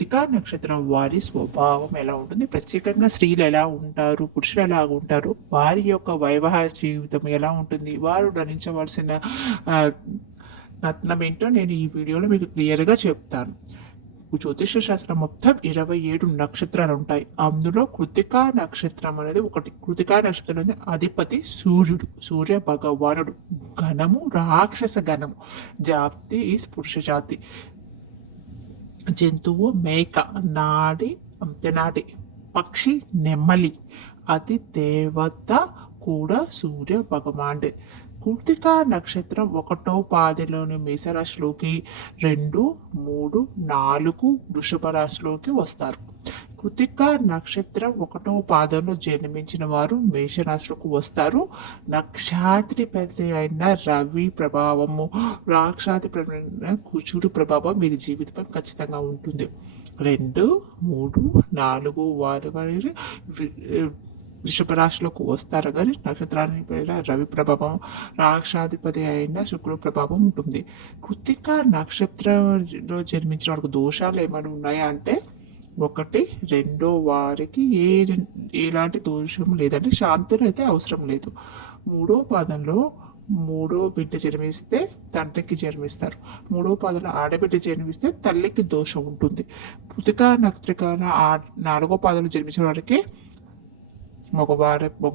కృత్తికా నక్షత్రం వారి స్వభావం ఎలా ఉంటుంది, ప్రత్యేకంగా స్త్రీలు ఎలా ఉంటారు, పురుషులు ఎలా ఉంటారు, వారి యొక్క వైవాహిక జీవితం ఎలా ఉంటుంది, వారు ధరించవలసిన రత్నం ఏంటో నేను ఈ వీడియోలో మీకు క్లియర్గా చెప్తాను. జ్యోతిష శాస్త్రం మొత్తం 27 నక్షత్రాలు ఉంటాయి. అందులో కృతికా నక్షత్రం అనేది ఒకటి. కృతికా నక్షత్రం అనేది అధిపతి సూర్యుడు, సూర్య భగవానుడు. గణము రాక్షస గణము. జాతి ఈస్ పురుష జాతి. జంతువు మేక, నాడి అంతనాడి, పక్షి నెమ్మలి, అతి దేవత కూడా సూర్య భగవానుడే. కృతికా నక్షత్రం 1వ పాదలోని మేషరాశిలోకి, 2, 3, 4 వృషభ రాశిలోకి వస్తారు. కృతికా నక్షత్రం 1వ పాదంలో జన్మించిన వారు మేషరాశిలోకి వస్తారు. నక్షత్రాధిపతి అయిన రవి ప్రభావము, రాక్షాధిపతి అయిన కుజుడు ప్రభావం వీరి జీవితంపై ఖచ్చితంగా ఉంటుంది. 2, 3, 4 వారి వృషభ రాశిలోకి వస్తారు కానీ నక్షత్రానికి రవి ప్రభావం, రాక్షాధిపతి అయిన శుక్రుడు ప్రభావం ఉంటుంది. కృతికా నక్షత్రంలో జన్మించిన వారికి దోషాలు ఏమైనా ఉన్నాయా అంటే, 1, 2 వారికి ఎలాంటి దోషం లేదంటే శాంతులు అయితే అవసరం లేదు. 3వ పాదంలో 3వ బిడ్డ జన్మిస్తే తండ్రికి జన్మిస్తారు. 3వ పాదంలో ఆడబిడ్డ జన్మిస్తే తల్లికి దోషం ఉంటుంది. కృతికా నక్షత్రం 4వ పాదంలో జన్మించిన వారికి ఒక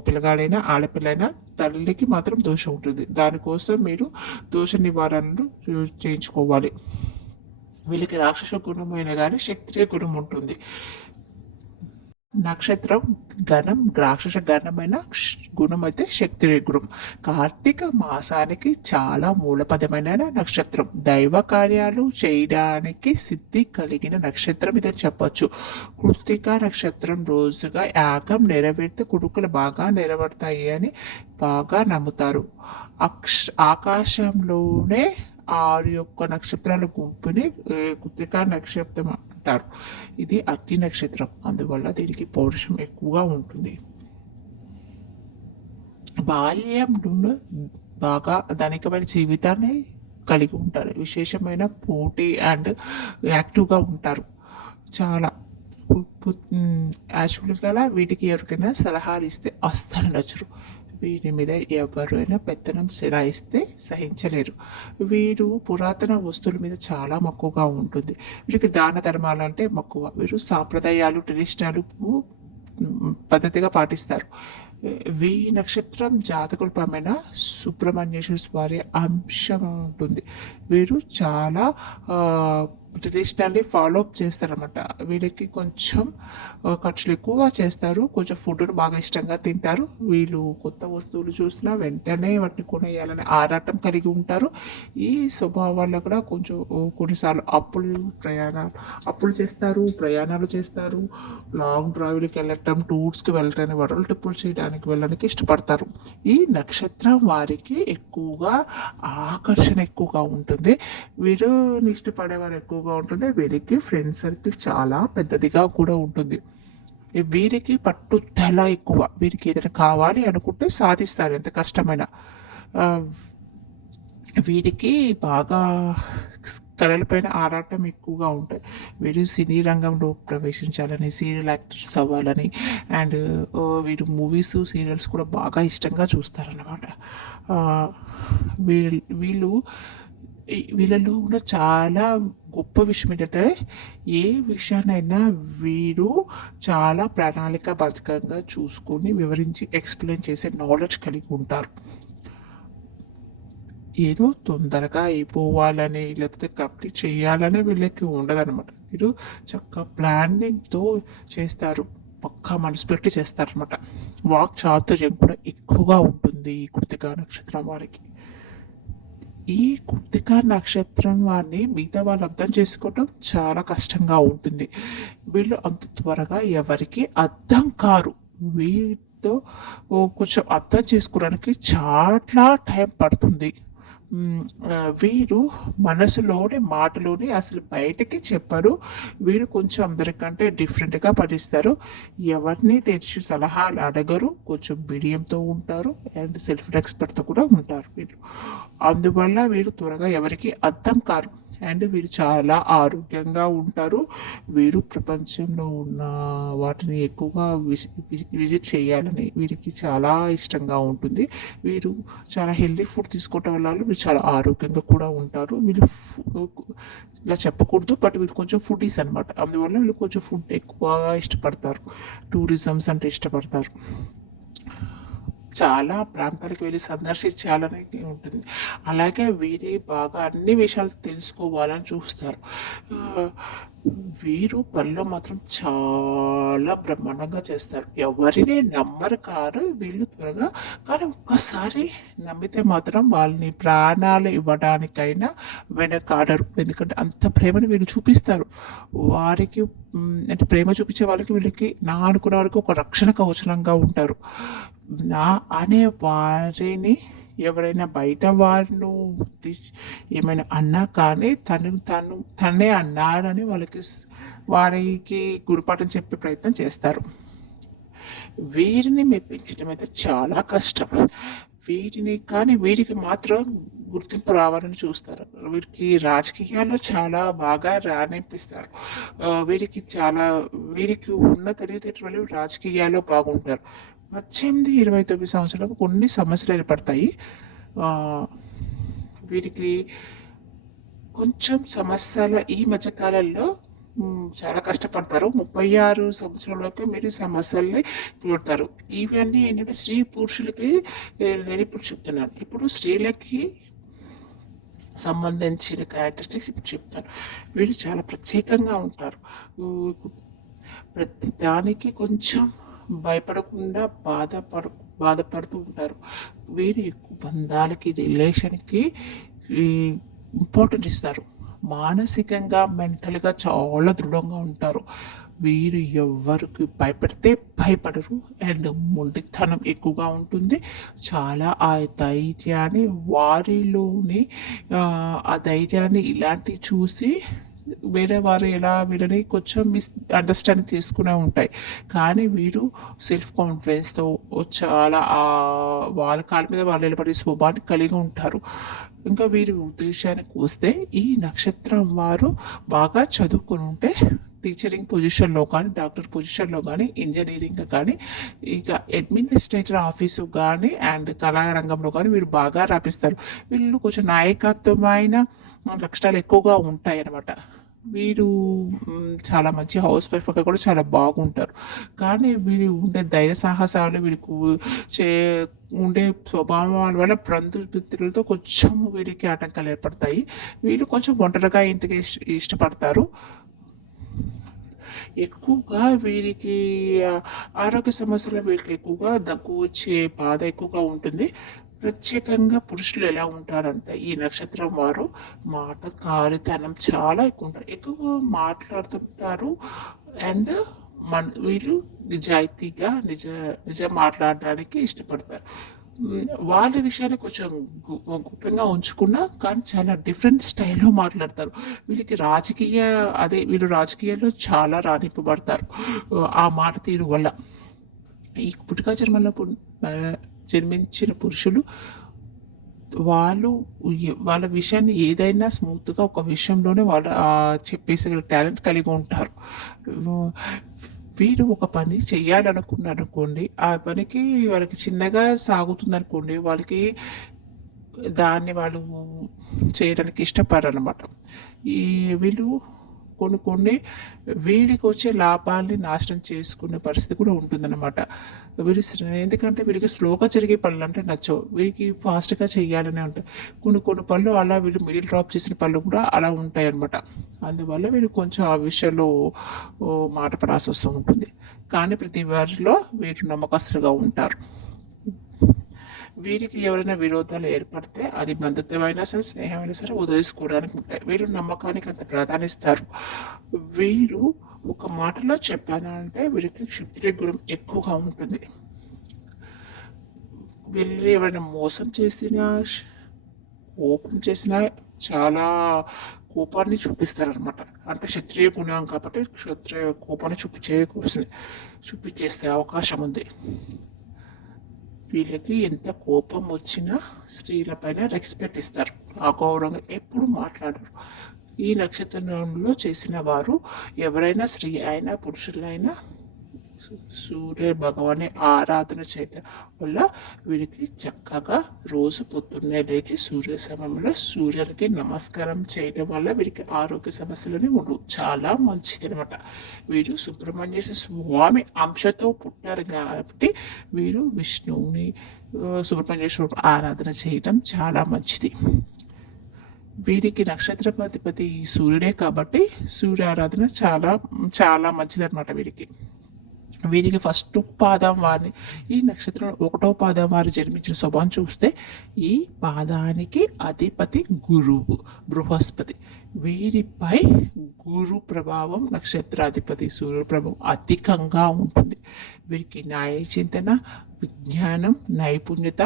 పిల్లగాడైనా ఆడపిల్లైనా తల్లికి మాత్రం దోషం ఉంటుంది. దానికోసం మీరు దోష నివారణలు చేయించుకోవాలి. వీళ్ళకి రాక్షస గుణమైన కానీ క్షత్రియ గుణం ఉంటుంది. నక్షత్రం గణం రాక్షస గణమైన గుణం అయితే క్షత్రియ గుణం. కార్తీక మాసానికి చాలా మూలపదమైన నక్షత్రం. దైవ కార్యాలు చేయడానికి సిద్ధి కలిగిన నక్షత్రం ఇదని చెప్పచ్చు. కృత్తిక నక్షత్రం రోజుగా యాగం నెరవేర్తే కొడుకులు బాగా నెరవేరుతాయి అని బాగా నమ్ముతారు. ఆకాశంలోనే 6 నక్షత్రాల గుంపుని కృత్తికా నక్షత్రం అంటారు. ఇది అగ్ని నక్షత్రం, అందువల్ల దీనికి పౌరుషం ఎక్కువగా ఉంటుంది. బాల్యంలో బాగా ధనికమైన జీవితాన్ని కలిగి ఉంటారు. విశేషమైన పోటీ అండ్ యాక్టివ్గా ఉంటారు. చాలా యాక్చువల్గా వీటికి ఎవరికైనా సలహాలు ఇస్తే అస్సలు నచ్చరు. వీరి మీద ఎవరైనా పెత్తనం సిరాయిస్తే సహించలేరు. వీరు పురాతన వస్తువుల మీద చాలా మక్కువగా ఉంటుంది. వీరికి దాన ధర్మాలంటే మక్కువ. వీరు సాంప్రదాయాలు ట్రెడిషనల్ పద్ధతిగా పాటిస్తారు. ఈ నక్షత్రం జాతకుల పైన సుబ్రహ్మణ్యేశ్వర స్వామి అంశం ఉంటుంది. వీరు చాలా ట్రెడిషనల్లీ ఫాలో అప్ చేస్తారన్నమాట. వీళ్ళకి కొంచెం ఖర్చులు ఎక్కువగా చేస్తారు. కొంచెం ఫుడ్ను బాగా ఇష్టంగా తింటారు. వీళ్ళు కొత్త వస్తువులు చూసినా వెంటనే వాటిని కొనేయాలని ఆరాటం కలిగి ఉంటారు. ఈ స్వభావం వల్ల కూడా కొంచెం కొన్నిసార్లు అప్పులు చేస్తారు, ప్రయాణాలు చేస్తారు. లాంగ్ డ్రైవ్లకి వెళ్ళటం, టూర్స్కి వెళ్ళటానికి, వరల్డ్ ట్రిప్పులు చేయడానికి వెళ్ళడానికి ఇష్టపడతారు. ఈ నక్షత్రం వారికి ఎక్కువగా ఆకర్షణ ఎక్కువగా ఉంటుంది. వీరిని ఇష్టపడేవారు ఎక్కువగా ఉంటుంది. వీరికి ఫ్రెండ్ సర్కిల్ చాలా పెద్దదిగా కూడా ఉంటుంది. వీరికి పట్టుదల ఎక్కువ. వీరికి ఏదైనా కావాలి అనుకుంటే సాధిస్తారు ఎంత కష్టమైనా. వీరికి బాగా కళలపైన ఆరాటం ఎక్కువగా ఉంటాయి. వీరు సినీ రంగంలో ప్రవేశించాలని, సీరియల్ యాక్టర్స్ అవ్వాలని అండ్ వీరు మూవీస్ సీరియల్స్ కూడా బాగా ఇష్టంగా చూస్తారన్నమాట. వీళ్ళలో కూడా చాలా గొప్ప విషయం ఏంటంటే, ఏ విషయాన్నైనా వీరు చాలా ప్రణాళికాబద్ధంగా చూసుకొని వివరించి ఎక్స్ప్లెయిన్ చేసే నాలెడ్జ్ కలిగి ఉంటారు. ఏదో తొందరగా అయిపోవాలని లేకపోతే కంప్లీట్ చేయాలని వీళ్ళకి ఉండదన్నమాట. వీరు చక్కగా ప్లానింగ్తో చేస్తారు. పక్కా మనసు పెట్టి చేస్తారనమాట. వాక్ చాతుర్యం కూడా ఎక్కువగా ఉంటుంది ఈ కృత్తికా నక్షత్రం వారికి. ఈ కృత్తికా నక్షత్రం వారిని మిగతా వాళ్ళు అర్థం చేసుకోవటం చాలా కష్టంగా ఉంటుంది. వీళ్ళు అంత త్వరగా ఎవరికి అర్థం కారు. వీటితో కొంచెం అర్థం చేసుకోవడానికి చాలా టైం పడుతుంది. వీరు మనసులోని మాటలోని అసలు బయటకి చెప్పరు. వీరు కొంచెం అందరికంటే డిఫరెంట్గా పనిస్తారు. ఎవరిని తెచ్చి సలహాలు అడగరు. కొంచెం బిడియంతో ఉంటారు అండ్ సెల్ఫ్ రెస్పెక్ట్తో కూడా ఉంటారు వీళ్ళు. అందువల్ల వీరు త్వరగా ఎవరికి అర్థం కారు. అండ్ వీరు చాలా ఆరోగ్యంగా ఉంటారు. వీరు ప్రపంచంలో ఉన్న వాటిని ఎక్కువగా విజిట్ చేయాలని వీరికి చాలా ఇష్టంగా ఉంటుంది. వీరు చాలా హెల్తీ ఫుడ్ తీసుకోవటం వల్ల వీరు చాలా ఆరోగ్యంగా కూడా ఉంటారు. వీళ్ళు ఇలా చెప్పకూడదు, బట్ వీళ్ళు కొంచెం ఫుడీస్ అనమాట. అందువల్ల వీళ్ళు కొంచెం ఫుడ్ ఎక్కువగా ఇష్టపడతారు. టూరిజమ్స్ అంటే ఇష్టపడతారు. చాలా ప్రాంతాలకు వెళ్ళి సందర్శించాలని ఉంటుంది. అలాగే వీరి బాగా అన్ని విషయాలు తెలుసుకోవాలని చూస్తారు. వీరు పనిలో మాత్రం చాలా బ్రహ్మాండంగా చేస్తారు. ఎవరిని నమ్మరు కారు వీళ్ళు త్వరగా. కానీ ఒక్కసారి నమ్మితే మాత్రం వాళ్ళని ప్రాణాలు ఇవ్వడానికైనా వెనకాడరు. ఎందుకంటే అంత ప్రేమను వీళ్ళు చూపిస్తారు. వారికి అంటే ప్రేమ చూపించే వాళ్ళకి వీళ్ళకి నా అనుకున్న వరకు ఒక రక్షణ కవచంగా ఉంటారు. నా అనే వారిని ఎవరైనా బయట వారిను ఏమైనా అన్నా కానీ తనే అన్నారని వారికి గుణపాఠం చెప్పే ప్రయత్నం చేస్తారు. వీరిని మెప్పించడం అయితే చాలా కష్టం. వీరికి మాత్రం గుర్తింపు రావాలని చూస్తారు. వీరికి రాజకీయాల్లో చాలా బాగా రాణిపిస్తారు. వీరికి ఉన్న తెలివితేటల వల్ల రాజకీయాల్లో బాగుంటారు. 18-29 సంవత్సరాలకు కొన్ని సమస్యలు ఏర్పడతాయి. వీరికి కొంచెం సమస్యల ఈ మధ్యకాలంలో చాలా కష్టపడతారు. 36 సంవత్సరాలకి మీరు సమస్యల్ని చూడతారు. ఇవన్నీ ఏంటంటే స్త్రీ పురుషులకి నేను ఇప్పుడు చెప్తున్నాను. ఇప్పుడు స్త్రీలకి సంబంధించిన క్యారెక్టరిస్టిక్స్ ఇప్పుడు చెప్తాను. వీళ్ళు చాలా ప్రత్యేకంగా ఉంటారు. ప్రతి దానికి కొంచెం భయపడకుండా బాధపడుతూ ఉంటారు. వీరు బంధాలకి రిలేషన్కి ఇంపార్టెంట్ ఇస్తారు. మానసికంగా మెంటల్గా చాలా దృఢంగా ఉంటారు. వీరు ఎవరికి భయపడితే భయపడరు. అండ్ మొండితనం ఎక్కువగా ఉంటుంది. చాలా ఆ ధైర్యాన్ని వారిలోని ఆ ధైర్యాన్ని ఇలాంటివి చూసి వేరే వారు ఎలా వీళ్ళని కొంచెం అండర్స్టాండింగ్ చేసుకునే ఉంటాయి. కానీ వీరు సెల్ఫ్ కాన్ఫిడెన్స్తో చాలా వాళ్ళ కాళ్ళ మీద వాళ్ళు నిలబడే స్వభావాన్ని కలిగి ఉంటారు. ఇంకా వీరి ఉద్దేశానికి వస్తే ఈ నక్షత్రం వారు బాగా చదువుకుని ఉంటే టీచరింగ్ పొజిషన్లో కానీ డాక్టర్ పొజిషన్లో కానీ ఇంజనీరింగ్ కానీ ఇక అడ్మినిస్ట్రేటర్ ఆఫీసు కానీ అండ్ కళారంగంలో కానీ వీరు బాగా రాపిస్తారు. వీళ్ళు కొంచెం నాయకత్వమైన లక్షణాలు ఎక్కువగా ఉంటాయి అన్నమాట. వీరు చాలా మంచి హౌస్ వైఫ్గా కూడా చాలా బాగుంటారు. కానీ వీరు ఉండే ధైర్య సాహసాలు వీరికి ఉండే స్వభావాల వల్ల బంధుమిత్రులతో కొంచెం వీరికి ఆటంకాలు ఏర్పడతాయి. వీళ్ళు కొంచెం ఒంటరిగా ఇంటికి ఇష్టపడతారు. ఎక్కువగా వీరికి ఆరోగ్య సమస్యలు వీరికి ఎక్కువగా దగ్గు వచ్చే బాధ ఎక్కువగా ఉంటుంది. ప్రత్యేకంగా పురుషులు ఎలా ఉంటారంటే ఈ నక్షత్రం వారు కారితనం చాలా ఎక్కువ ఉంటారు. ఎక్కువ మాట్లాడుతుంటారు. అండ్ వీళ్ళు నిజాయితీగా నిజం మాట్లాడడానికి ఇష్టపడతారు. వాళ్ళ విషయాన్ని కొంచెం గుప్తంగా ఉంచుకున్నా కానీ చాలా డిఫరెంట్ స్టైల్లో మాట్లాడతారు. వీళ్ళు రాజకీయాల్లో చాలా రాణింపబడతారు ఆ మాట తీరు వల్ల. ఈ పుట్టుక జన్మించిన పురుషులు వాళ్ళ విషయాన్ని ఏదైనా స్మూత్గా ఒక విషయంలోనే వాళ్ళు చెప్పేసే టాలెంట్ కలిగి ఉంటారు. వీరు ఒక పని చేయాలనుకోండి, ఆ పనికి వాళ్ళకి చిన్నగా సాగుతుంది అనుకోండి, వాళ్ళకి దాన్ని వాళ్ళు చేయడానికి ఇష్టపడరు అనమాట. వీళ్ళు కొన్ని వీడికి వచ్చే లాభాన్ని నాశనం చేసుకునే పరిస్థితి కూడా ఉంటుందన్నమాట. ఎందుకంటే వీరికి స్లోగా జరిగే పనులు అంటే నచ్చవు. వీరికి ఫాస్ట్గా చేయాలనే ఉంటాయి. కొన్ని పనులు అలా వీళ్ళు మిడిల్ డ్రాప్ చేసిన పనులు కూడా అలా ఉంటాయి అన్నమాట. అందువల్ల వీళ్ళు కొంచెం ఆ విషయంలో మాట పడాల్సి వస్తూ ఉంటుంది. కానీ ప్రతి వారిలో వీరు నమ్మకస్తులుగా ఉంటారు. వీరికి ఎవరైనా విరోధాలు ఏర్పడితే అది బంధుత్వమైనా సరే స్నేహమైనా సరే వదిలేసుకోవడానికి ఉంటాయి. వీరు నమ్మకానికి అంత ప్రాధాన్యస్తారు. వీరు ఒక మాటలో చెప్పాలంటే వీరికి క్షత్రియ గుణం ఎక్కువగా ఉంటుంది. వీళ్ళు ఎవరైనా మోసం చేసినా కోపం చేసినా చాలా కోపాన్ని చూపిస్తారనమాట. అంటే క్షత్రియ గుణం కాబట్టి క్షత్రియ కోపాన్ని చూపించేస్తే అవకాశం ఉంది. వీళ్ళకి ఎంత కోపం వచ్చినా స్త్రీల పైన రెస్పెక్ట్ ఇస్తారు. ఆ గౌరవంగా ఎప్పుడు మాట్లాడరు. ఈ నక్షత్రంలో చేసిన వారు ఎవరైనా స్త్రీ అయినా పురుషులైనా సూర్య భగవాన్ని ఆరాధన చేయడం వల్ల వీరికి చక్కగా రోజు పొద్దున్నే లేచి సూర్య సమయంలో సూర్యునికి నమస్కారం చేయడం వల్ల వీరికి ఆరోగ్య సమస్యలని ఉండవు. చాలా మంచిది అనమాట. వీరు సుబ్రహ్మణ్యేశ్వర స్వామి అంశతో పుట్టారు కాబట్టి వీరు విష్ణువుని సుబ్రహ్మణ్యేశ్వర ఆరాధన చేయడం చాలా మంచిది. వీరికి నక్షత్రపతిపతి సూర్యుడే కాబట్టి సూర్య ఆరాధన చాలా చాలా మంచిది అనమాట. వీరికి ఫస్ట్ పాదం వారిని ఈ నక్షత్రంలో 1వ పాదం వారు జన్మించిన స్వభావం చూస్తే ఈ పాదానికి అధిపతి గురువు బృహస్పతి. వీరిపై గురు ప్రభావం నక్షత్రాధిపతి సూర్య ప్రభావం అధికంగా ఉంటుంది. వీరికి న్యాయ చింతన, విజ్ఞానం, నైపుణ్యత,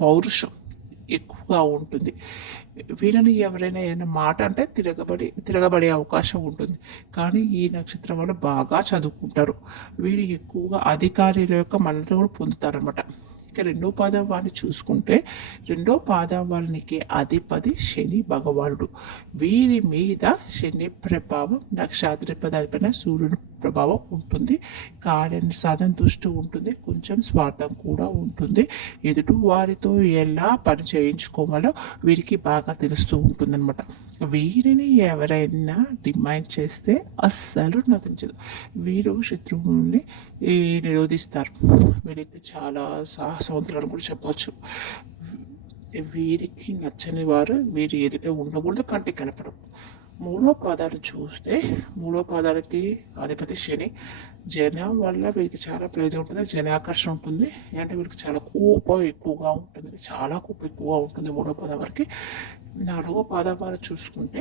పౌరుషం ఎక్కువగా ఉంటుంది. వీళ్ళని ఎవరైనా ఏదైనా మాట అంటే తిరగబడే అవకాశం ఉంటుంది. కానీ ఈ నక్షత్రం వాళ్ళు బాగా చదువుకుంటారు. వీరు ఎక్కువగా అధికారుల యొక్క మన్ననలు కూడా పొందుతారన్నమాట. ఇక 2వ పాదం వారిని చూసుకుంటే 2వ పాదం వారికి అధిపతి శని భగవానుడు. వీరి మీద శని ప్రభావం నక్షత్రాధిపతి సూర్యుని ప్రభావం ఉంటుంది. కార్య సాధన దృష్టి ఉంటుంది. కొంచెం స్వార్థం కూడా ఉంటుంది. ఎదుటి వారితో ఎలా పని చేయించుకోవాలో వీరికి బాగా తెలుస్తూ ఉంటుందన్నమాట. వీరిని ఎవరైనా డిమాండ్ చేస్తే అస్సలు నటించదు. వీరు శత్రువుల్ని నిరోధిస్తారు. వీరికి చాలా సాహసవంతులను కూడా చెప్పవచ్చు. వీరికి నచ్చని వారు వీరి ఎదుట ఉండకూడదు, కంటికి కనపడవు. 3వ పాదాలు చూస్తే 3వ పాదాలకి అధిపతి శని. జనం వల్ల వీరికి చాలా ప్రయోజనం ఉంటుంది. జనాకర్షణ ఉంటుంది. అంటే వీరికి చాలా కోపం ఎక్కువగా ఉంటుంది. చాలా కోపం ఎక్కువగా ఉంటుంది 3వ పాదం వరకు. 4వ పాదం వారు చూసుకుంటే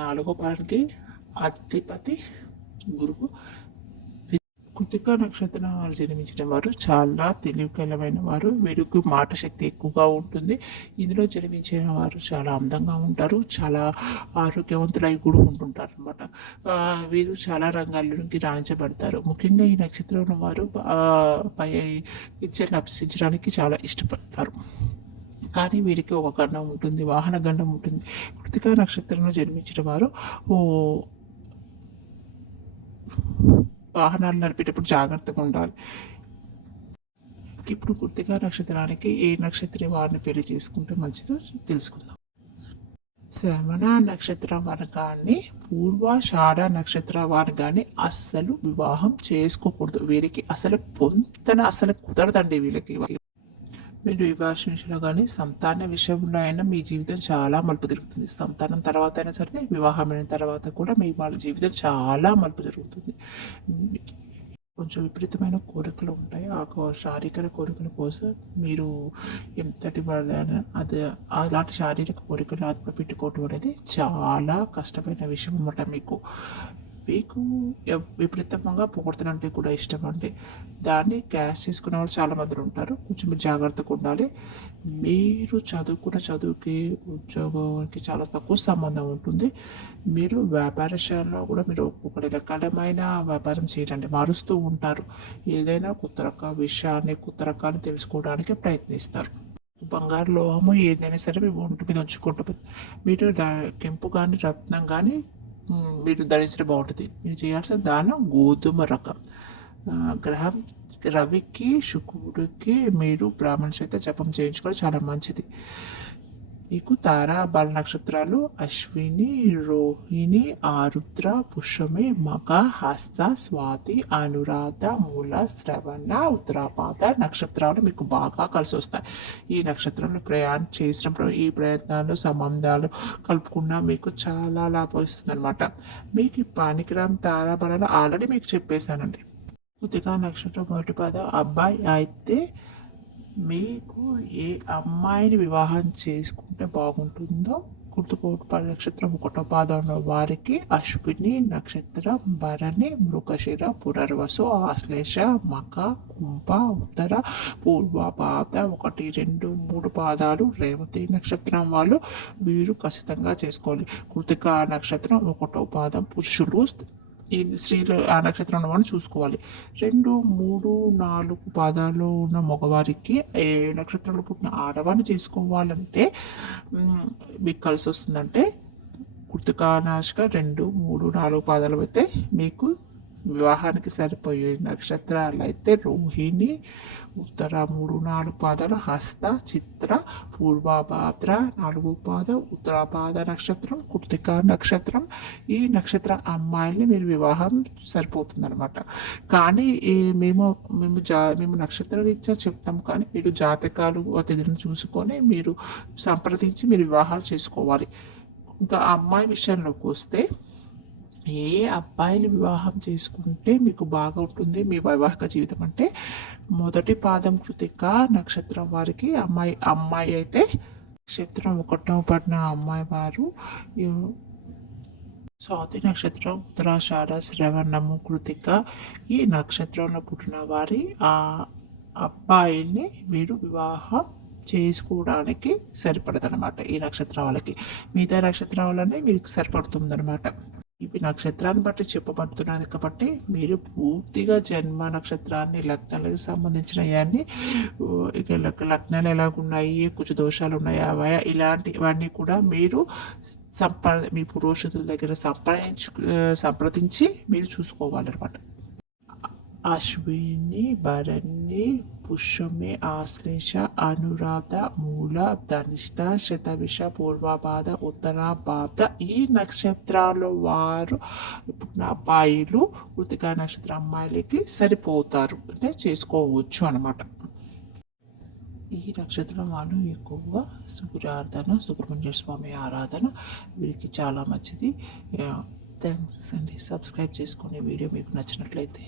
4వ పాదానికి అధిపతి గురువు. కృతికా నక్షత్రం వారు జన్మించిన వారు చాలా తెలివికలమైన వారు. వీరికి మాట శక్తి ఎక్కువగా ఉంటుంది. ఇందులో జన్మించిన వారు చాలా అందంగా ఉంటారు. చాలా ఆరోగ్యవంతులై కూడా ఉంటుంటారు అనమాట. వీరు చాలా రంగాల్లోకి రాణించబడతారు. ముఖ్యంగా ఈ నక్షత్రంలో వారు పై విద్యను అభ్యసించడానికి చాలా ఇష్టపడతారు. కానీ వీరికి ఒక గండం ఉంటుంది, వాహన గండం ఉంటుంది. కృతికా నక్షత్రంలో జన్మించిన వారు వాహనాలు నడిపేటప్పుడు జాగ్రత్తగా ఉండాలి. ఇప్పుడు కృతికా నక్షత్రానికి ఏ నక్షత్రం వారిని పెళ్లి చేసుకుంటే మంచిదో తెలుసుకుందాం. శ్రవణ నక్షత్రం వారు కానీ పూర్వాషాఢ నక్షత్రం వారు కానీ అస్సలు వివాహం చేసుకోకూడదు. వీరికి అసలు పొంతన అసలు కుదరదండి. వీళ్ళకి మీరు వివాహ విషయంలో కానీ సంతాన విషయంలో అయినా మీ జీవితం చాలా మలుపు జరుగుతుంది. సంతానం తర్వాత అయినా సరే వివాహమైన తర్వాత కూడా మీ వాళ్ళ జీవితం చాలా మలుపు జరుగుతుంది. కొంచెం విపరీతమైన కోరికలు ఉంటాయి. ఆ శారీరక కోరికల కోసం మీరు ఎంతటి అది అలాంటి శారీరక కోరికలు ఆత్మ పెట్టుకోవటం అనేది చాలా కష్టమైన విషయం అన్నమాట. మీకు విపరీతంగా పొగడతలంటే కూడా ఇష్టం అండి. దాన్ని క్యాష్ చేసుకునే వాళ్ళు చాలామంది ఉంటారు. కొంచెం మీరు జాగ్రత్తగా ఉండాలి. మీరు చదువుకున్న చదువుకి ఉద్యోగానికి చాలా తక్కువ సంబంధం ఉంటుంది. మీరు వ్యాపారశాలలో కూడా మీరు ఒక్కొక్కటి రకాలమైన వ్యాపారం చేయడానికి మారుస్తూ ఉంటారు. ఏదైనా కొత్త రకాల విషయాన్ని కొత్త రకాన్ని తెలుసుకోవడానికి ప్రయత్నిస్తారు. బంగారు లోహము ఏదైనా సరే మీ ఒంటి మీద ఉంచుకుంటూ మీరు కెంపు కానీ రత్నం కానీ మీరు ధరించడం బాగుంటుంది. మీరు చేయాల్సిన దానం గోధుమ రకం. గ్రహం రవికి శుక్రుడికి మీరు బ్రాహ్మణ చేత జపం చేయించుకోవడం చాలా మంచిది. మీకు తారా బాల నక్షత్రాలు అశ్విని, రోహిణి, ఆరుద్ర, పుష్యమి, మగ, హస్త, స్వాతి, అనురాధ, మూల, శ్రవణ, ఉత్తరాపాద నక్షత్రాలు మీకు బాగా కలిసి వస్తాయి. ఈ నక్షత్రంలో ప్రయాణం చేసినప్పుడు ఈ ప్రయత్నాలు సంబంధాలు కలుపుకున్నా మీకు చాలా లాభం ఇస్తుంది అనమాట. మీకు ఈ పానికిరామ్ తారాబలాలు ఆల్రెడీ మీకు చెప్పేశానండి. కృతికా నక్షత్రం మొదటి పాదం అబ్బాయి అయితే మీకు ఏ అమ్మాయిని వివాహం చేసుకుంటే బాగుంటుందో కృతికా నక్షత్రం 1వ పాదంలో వారికి అశ్విని నక్షత్రం, భరణి, మృగశిర, పునర్వసు, ఆశ్లేష, మక, కుంభ, ఉత్తర, పూర్వపాద 1, 2, 3 పాదాలు రేవతి నక్షత్రం వాళ్ళు వీరు ఖచ్చితంగా చేసుకోవాలి. కృతికా నక్షత్రం 1వ పాదం పురుషులు, ఈ స్త్రీలు ఆ నక్షత్రంలో వాళ్ళు చూసుకోవాలి. 2, 3, 4 పాదాలు ఉన్న మగవారికి ఏ నక్షత్రంలో పుట్టిన ఆడవారిని చేసుకోవాలంటే మీకు కలిసి వస్తుందంటే కృతికా నాశిక 2, 3, 4 పాదాలు అయితే మీకు వివాహానికి సరిపోయే నక్షత్రాలు అయితే రోహిణి, ఉత్తర 3, 4 పాదాలు, హస్త, చిత్ర, పూర్వభాద్ర 4 పాదం, ఉత్తరాభాద నక్షత్రం, కృతికా నక్షత్రం. ఈ నక్షత్ర అమ్మాయిల్ని మీరు వివాహం సరిపోతుందన్నమాట. కానీ మేము నక్షత్ర రీత్యా చెప్తాం, కానీ మీరు జాతకాలు తిథులను చూసుకొని మీరు సంప్రదించి మీరు వివాహాలు చేసుకోవాలి. ఇంకా అమ్మాయి విషయంలోకి వస్తే ఏ అబ్బాయిని వివాహం చేసుకుంటే మీకు బాగా ఉంటుంది మీ వైవాహిక జీవితం అంటే, మొదటి పాదం కృతిక నక్షత్రం వారికి అమ్మాయి అయితే నక్షత్రం 1వ పడిన అమ్మాయి వారు స్వాతి నక్షత్రం, ఉత్తరాషాఢ, శ్రవణము, కృతిక ఈ నక్షత్రంలో పుట్టిన వారి ఆ అబ్బాయిని మీరు వివాహం చేసుకోవడానికి సరిపడదనమాట. ఈ నక్షత్రం వాళ్ళకి మిగతా నక్షత్రం వల్లనే మీకు సరిపడుతుందనమాట. ఇవి నక్షత్రాన్ని బట్టి చెప్పబడుతున్నది కాబట్టి మీరు పూర్తిగా జన్మ నక్షత్రాన్ని, లగ్నాలకు సంబంధించిన అన్ని ఇక లగ్నాలు ఎలాగున్నాయి, కుజ దోషాలు ఉన్నాయా, ఇలాంటివన్నీ కూడా మీరు మీ పురోషతుల దగ్గర సంప్రదించి మీరు చూసుకోవాలన్నమాట. అశ్విని, భరణి, పుష్యమి, ఆశ్లేష, అనురాధ, మూల, ధనిష్ట, శతభిష, పూర్వభాద, ఉత్తరాభాద ఈ నక్షత్రాల వారు ఇప్పుడు అబ్బాయిలు కృతికా నక్షత్ర అమ్మాయిలకి సరిపోతారు, అంటే చేసుకోవచ్చు అనమాట. ఈ నక్షత్రం వాళ్ళు ఎక్కువగా సూర్యారాధన, సుబ్రహ్మణ్య స్వామి ఆరాధన వీరికి చాలా మంచిది. థ్యాంక్స్ అండి. సబ్స్క్రైబ్ చేసుకునే వీడియో మీకు నచ్చినట్లయితే.